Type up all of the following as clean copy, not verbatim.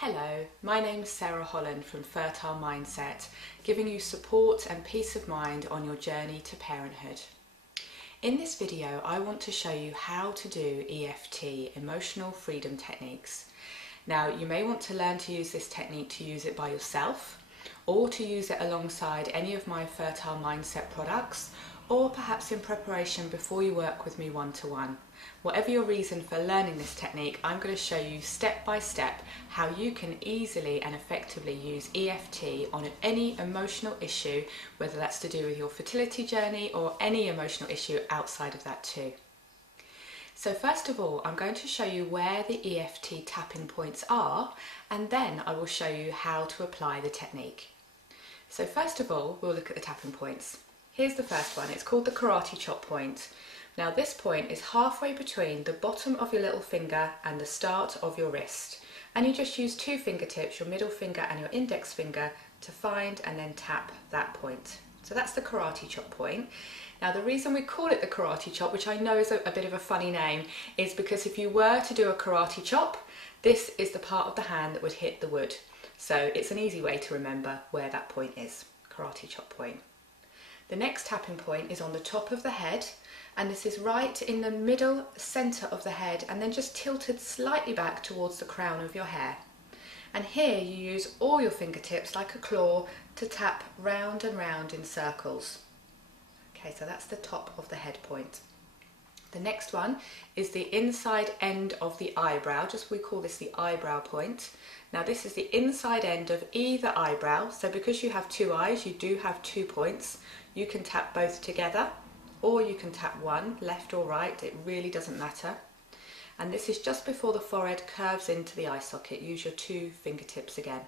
Hello, my name's Sarah Holland from Fertile Mindset, giving you support and peace of mind on your journey to parenthood. In this video, I want to show you how to do EFT, Emotional Freedom Techniques. Now, you may want to learn to use this technique to use it by yourself, or to use it alongside any of my Fertile Mindset products, or perhaps in preparation before you work with me one-to-one. Whatever your reason for learning this technique, I'm going to show you step by step how you can easily and effectively use EFT on any emotional issue, whether that's to do with your fertility journey or any emotional issue outside of that too. So first of all, I'm going to show you where the EFT tapping points are, and then I will show you how to apply the technique. So first of all, we'll look at the tapping points. Here's the first one. It's called the karate chop point. Now this point is halfway between the bottom of your little finger and the start of your wrist. And you just use two fingertips, your middle finger and your index finger, to find and then tap that point. So that's the karate chop point. Now the reason we call it the karate chop, which I know is a bit of a funny name, is because if you were to do a karate chop, this is the part of the hand that would hit the wood. So it's an easy way to remember where that point is, karate chop point. The next tapping point is on the top of the head, and this is right in the middle centre of the head and then just tilted slightly back towards the crown of your hair. And here you use all your fingertips like a claw to tap round and round in circles. Okay, so that's the top of the head point. The next one is the inside end of the eyebrow, we call this the eyebrow point. Now this is the inside end of either eyebrow, so because you have two eyes, you do have 2 points. You can tap both together, or you can tap one, left or right, it really doesn't matter. And this is just before the forehead curves into the eye socket. Use your 2 fingertips again.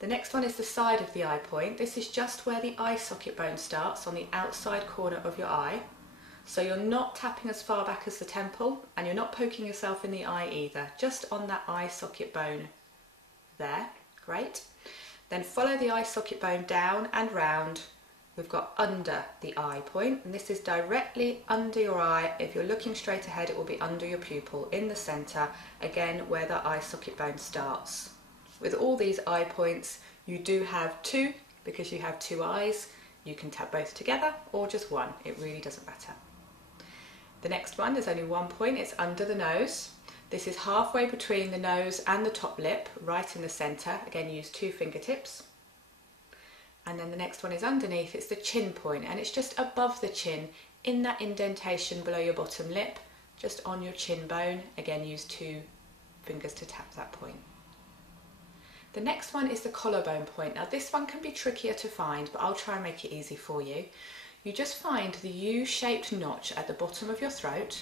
The next one is the side of the eye point. This is just where the eye socket bone starts, on the outside corner of your eye. So you're not tapping as far back as the temple, and you're not poking yourself in the eye either, just on that eye socket bone there. Great. Then follow the eye socket bone down and round. We've got under the eye point, and this is directly under your eye. If you're looking straight ahead, it will be under your pupil, in the centre, again where the eye socket bone starts. With all these eye points, you do have 2, because you have 2 eyes. You can tap both together or just one, it really doesn't matter. The next one, there's only 1 point, it's under the nose. This is halfway between the nose and the top lip, right in the centre. Again, use 2 fingertips. And then the next one is underneath, it's the chin point, and it's just above the chin, in that indentation below your bottom lip, just on your chin bone. Again, use 2 fingers to tap that point. The next one is the collarbone point. Now this one can be trickier to find, but I'll try and make it easy for you. You just find the U-shaped notch at the bottom of your throat.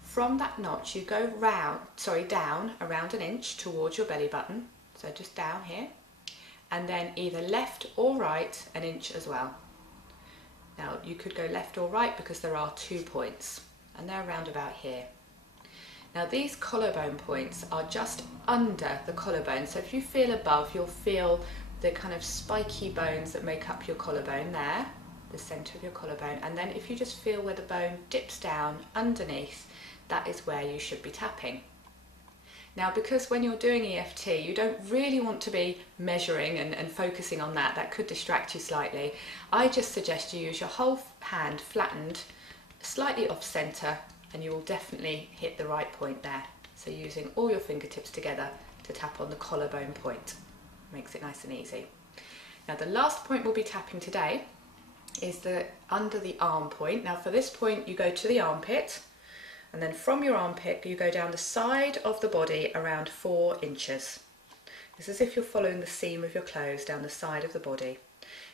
From that notch you go down around 1 inch towards your belly button, so just down here, and then either left or right 1 inch as well. Now you could go left or right because there are 2 points, and they're around about here. Now these collarbone points are just under the collarbone, so if you feel above, you'll feel the kind of spiky bones that make up your collarbone there, the centre of your collarbone, and then if you just feel where the bone dips down underneath, that is where you should be tapping. Now because when you're doing EFT, you don't really want to be measuring and focusing on that, that could distract you slightly. I just suggest you use your whole hand flattened, slightly off centre, and you will definitely hit the right point there. So using all your fingertips together to tap on the collarbone point. Makes it nice and easy. Now the last point we'll be tapping today is the under the arm point. Now for this point you go to the armpit, and then from your armpit you go down the side of the body around 4 inches. This is as if you're following the seam of your clothes down the side of the body.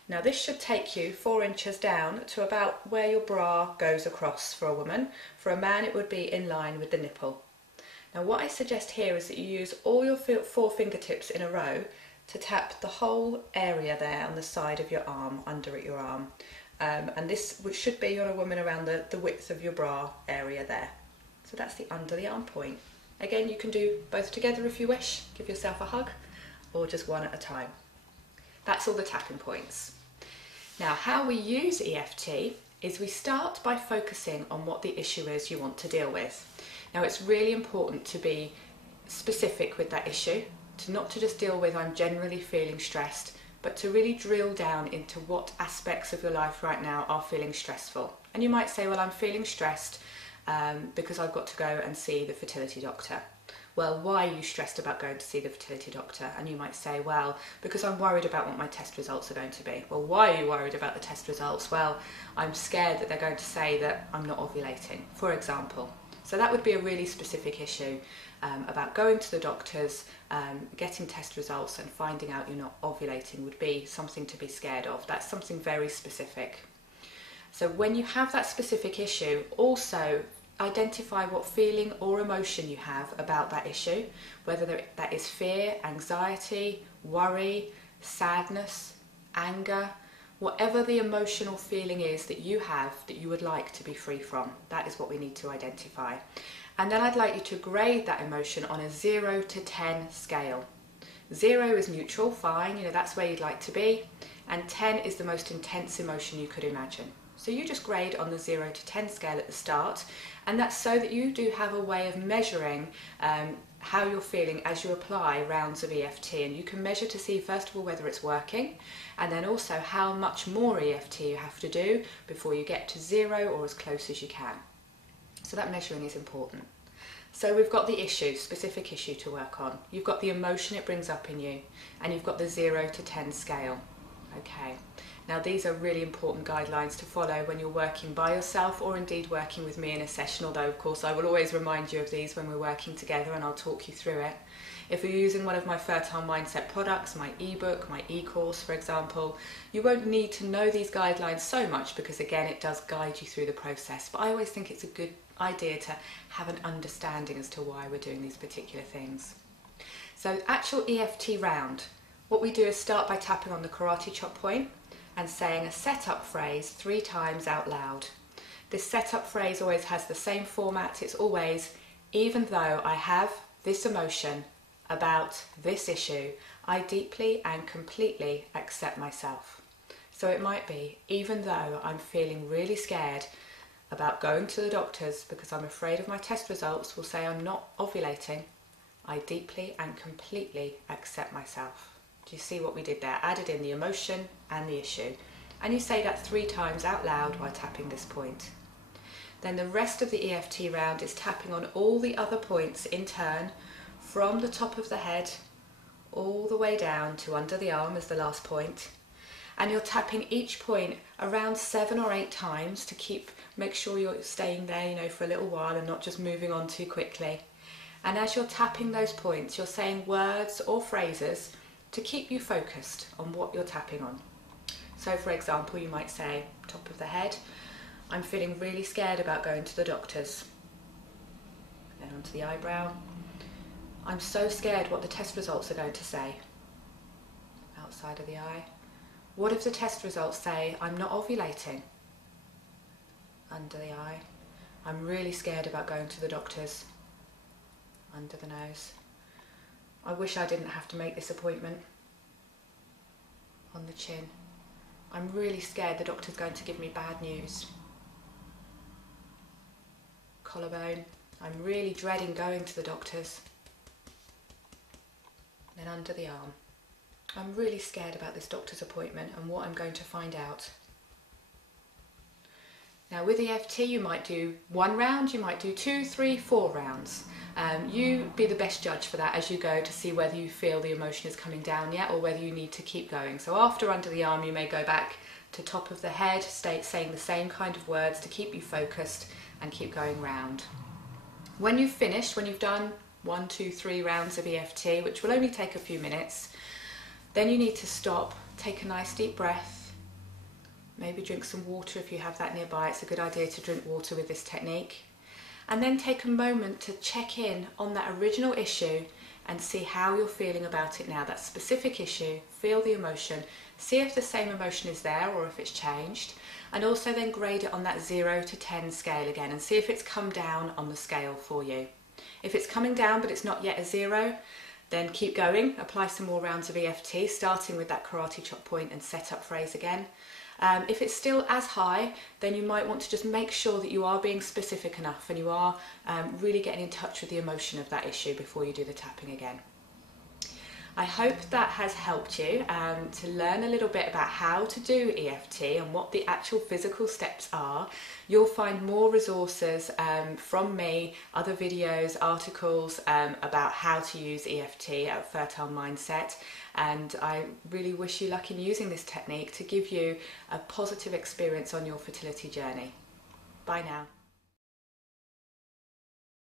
Now this should take you 4 inches down to about where your bra goes across for a woman. For a man it would be in line with the nipple. Now what I suggest here is that you use all your 4 fingertips in a row to tap the whole area there on the side of your arm, under your arm. And this should be on a woman around the width of your bra area there. So that's the under the arm point. Again, you can do both together if you wish, give yourself a hug, or just one at a time. That's all the tapping points. Now how we use EFT is we start by focusing on what the issue is you want to deal with. Now it's really important to be specific with that issue. not to just deal with I'm generally feeling stressed, but to really drill down into what aspects of your life right now are feeling stressful. And you might say, well, I'm feeling stressed because I've got to go and see the fertility doctor. Well, why are you stressed about going to see the fertility doctor? And you might say, well, because I'm worried about what my test results are going to be. Well, why are you worried about the test results? Well, I'm scared that they're going to say that I'm not ovulating, for example. So that would be a really specific issue about going to the doctors, getting test results and finding out you're not ovulating would be something to be scared of. That's something very specific. So when you have that specific issue, also identify what feeling or emotion you have about that issue, whether that is fear, anxiety, worry, sadness, anger, whatever the emotional feeling is that you have that you would like to be free from. That is what we need to identify. And then I'd like you to grade that emotion on a 0 to 10 scale. 0 is neutral, fine, that's where you'd like to be, and 10 is the most intense emotion you could imagine. So you just grade on the 0 to 10 scale at the start, and that's so that you do have a way of measuring how you're feeling as you apply rounds of EFT, and you can measure to see first of all whether it's working, and then also how much more EFT you have to do before you get to 0 or as close as you can. So that measuring is important. So we've got the issue, specific issue to work on. You've got the emotion it brings up in you, and you've got the 0 to 10 scale. Okay. Now these are really important guidelines to follow when you're working by yourself or indeed working with me in a session, although of course I will always remind you of these when we're working together and I'll talk you through it. If you're using one of my Fertile Mindset products, my ebook, my e-course for example, you won't need to know these guidelines so much because again it does guide you through the process, but I always think it's a good idea to have an understanding as to why we're doing these particular things. So actual EFT round, what we do is start by tapping on the karate chop point and saying a setup phrase 3 times out loud. This setup phrase always has the same format. It's always, even though I have this emotion about this issue, I deeply and completely accept myself. So it might be, even though I'm feeling really scared about going to the doctors because I'm afraid of my test results will say I'm not ovulating, I deeply and completely accept myself. Do you see what we did there? Added in the emotion and the issue. And you say that 3 times out loud while tapping this point. Then the rest of the EFT round is tapping on all the other points in turn, from the top of the head all the way down to under the arm as the last point. And you're tapping each point around 7 or 8 times to make sure you're staying there, for a little while and not just moving on too quickly. And as you're tapping those points, you're saying words or phrases to keep you focused on what you're tapping on. So for example, you might say, top of the head, I'm feeling really scared about going to the doctors. Then onto the eyebrow, I'm so scared what the test results are going to say. Outside of the eye, what if the test results say I'm not ovulating? Under the eye, I'm really scared about going to the doctors. Under the nose, I wish I didn't have to make this appointment. On the chin, I'm really scared the doctor's going to give me bad news. Collarbone, I'm really dreading going to the doctors. Then under the arm, I'm really scared about this doctor's appointment and what I'm going to find out. Now with EFT you might do 1 round, you might do 2, 3, 4 rounds. You be the best judge for that as you go to see whether you feel the emotion is coming down yet or whether you need to keep going. So after under the arm you may go back to top of the head, saying the same kind of words to keep you focused and keep going round. When you've finished, when you've done 1, 2, 3 rounds of EFT, which will only take a few minutes, then you need to stop, take a nice deep breath. Maybe drink some water if you have that nearby. It's a good idea to drink water with this technique. And then take a moment to check in on that original issue and see how you're feeling about it now. That specific issue, feel the emotion, see if the same emotion is there or if it's changed. And also then grade it on that 0 to 10 scale again and see if it's come down on the scale for you. If it's coming down but it's not yet a 0, then keep going, apply some more rounds of EFT, starting with that karate chop point and setup phrase again. If it's still as high, then you might want to just make sure that you are being specific enough and you are really getting in touch with the emotion of that issue before you do the tapping again. I hope that has helped you to learn a little bit about how to do EFT and what the actual physical steps are. You'll find more resources from me, other videos, articles about how to use EFT at Fertile Mindset, and I really wish you luck in using this technique to give you a positive experience on your fertility journey. Bye now.